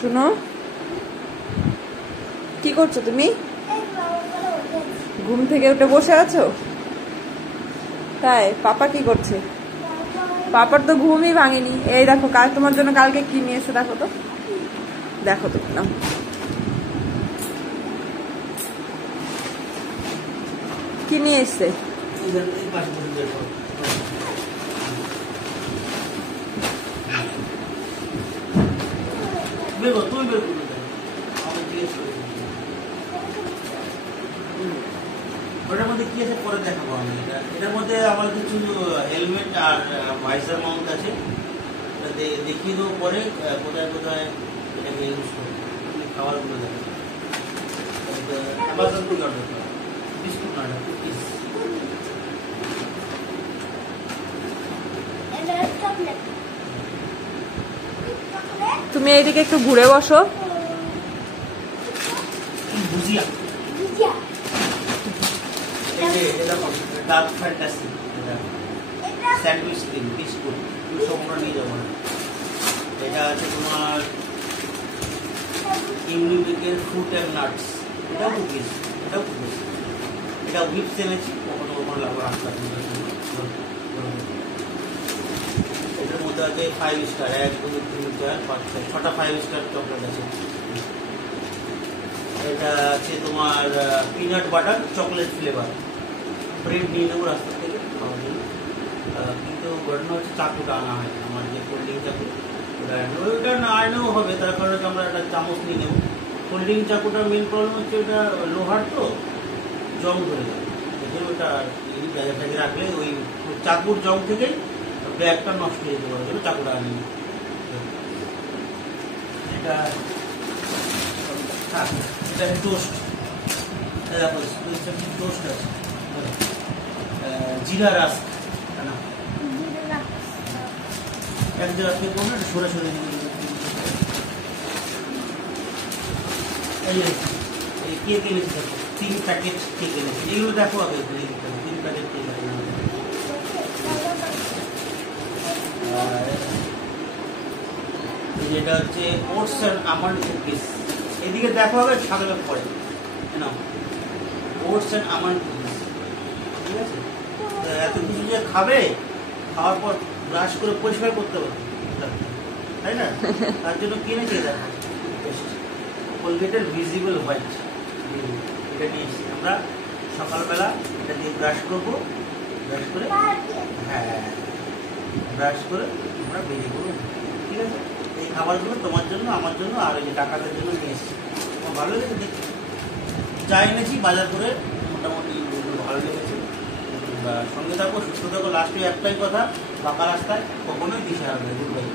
শোনো, কি করছো তুমি? ঘুম থেকে উঠে বসে আছো? তাই? পাপা কি করছে? পাপার তো ঘুমই ভাঙেনি। এই দেখো, কাল তোমার জন্য কালকে কি নিয়ে এসে দেখো তো, দেখো তো না, কি নিয়ে এসছে। ওটার মধ্যে কি আছে পরে দেখাবো আমি। এটার মধ্যে আমার কিছু হেলমেট আর ভাইজার মাউন্ট আছে, দেখিয়ে দেবো পরে কোথায় কোথায় এটাকে ইউজ করবো। খাবারগুলো দেখো, অ্যামাজন থেকে অর্ডার করা বিস্কুট না কুকিজ। তুমি এইদিকে একটু ঘুরে বসো। Bhujia dark fantasy, sandwich cream biscuit সম্পূর্ণ নিয়ে যাবো না। এটা আছে তোমার ইউনিবিকের ফ্রুট অ্যান্ড নাটস, এটাও কুকিজ, এটাও কুকিজ। এটা হুইপস এনেছি, কখনো কখনো লাগবে রাস্তা। এটার মধ্যে আছে 5 স্টার, 1 2 3 4 5 6টা 5 স্টার চকলেট আছে। এটা আছে তোমার peanut butter chocolate flavour. Bread নিয়ে নেবো রাস্তা থেকে খাওয়ার জন্য, কিন্তু ঘটনা হচ্ছে চাকুটা আনা হয়, আমার যে ফোল্ডিং চাকু ওইটা না আনলেও হবে। তার কারণে আমরা একটা চামচ নিয়ে নেবো। ফোল্ডিং চাকুটার মেন প্রবলেম হচ্ছে ওটা লোহার, তো জং ধরে যাবে। ওটা জায়গাটাকে রাখলে ওই চাকুর জং থেকেই ব্যাগটা নষ্ট হয়ে যেতে পারে, চাকুটা আনি। এটা এটা টোস্ট, টোস্ট আছে, জিরা রাস্ক না, এক জায়গা থেকে করবো না, সরে কেক এনেছি, দেখো 3 প্যাকেট কেক এনেছি। এগুলো দেখো আগে, 3 প্যাকেট কেক আছে। যেটা হচ্ছে ওটস অ্যান্ড আমন্ড কুকিজ, এদিকে দেখো আগে, সাদা পরে না, ওটস অ্যান্ড আমন্ড কুকিজ, ঠিক আছে? এত কিছু যে খাবে, খাওয়ার পর ব্রাশ করে পরিষ্কার করতে পারবে, তাই না? তার জন্য কিনে খেয়ে দেখো, কোলগেটের ভিজিবল হোয়াইট, এটা নিয়েছি আমরা। সকালবেলা এটা দিয়ে ব্রাশ করবো, ব্রাশ করে ব্রাশ করে আমরা বেরিয়ে পড়বো, ঠিক আছে? এই খাবারগুলো তোমার জন্য, আমার জন্য, আর ওই যে টাকাদের জন্য নিয়ে এসেছি। আমার ভালো লেগেছে, দেখছি চা এনেছি বাজার করে, মোটামুটি ভালো লেগেছে। সঙ্গে থাকো, সুস্থ থাকো। লাস্টে একটাই কথা, বাঁকা রাস্তায় কখনোই দিশা হবে, গুড বাই।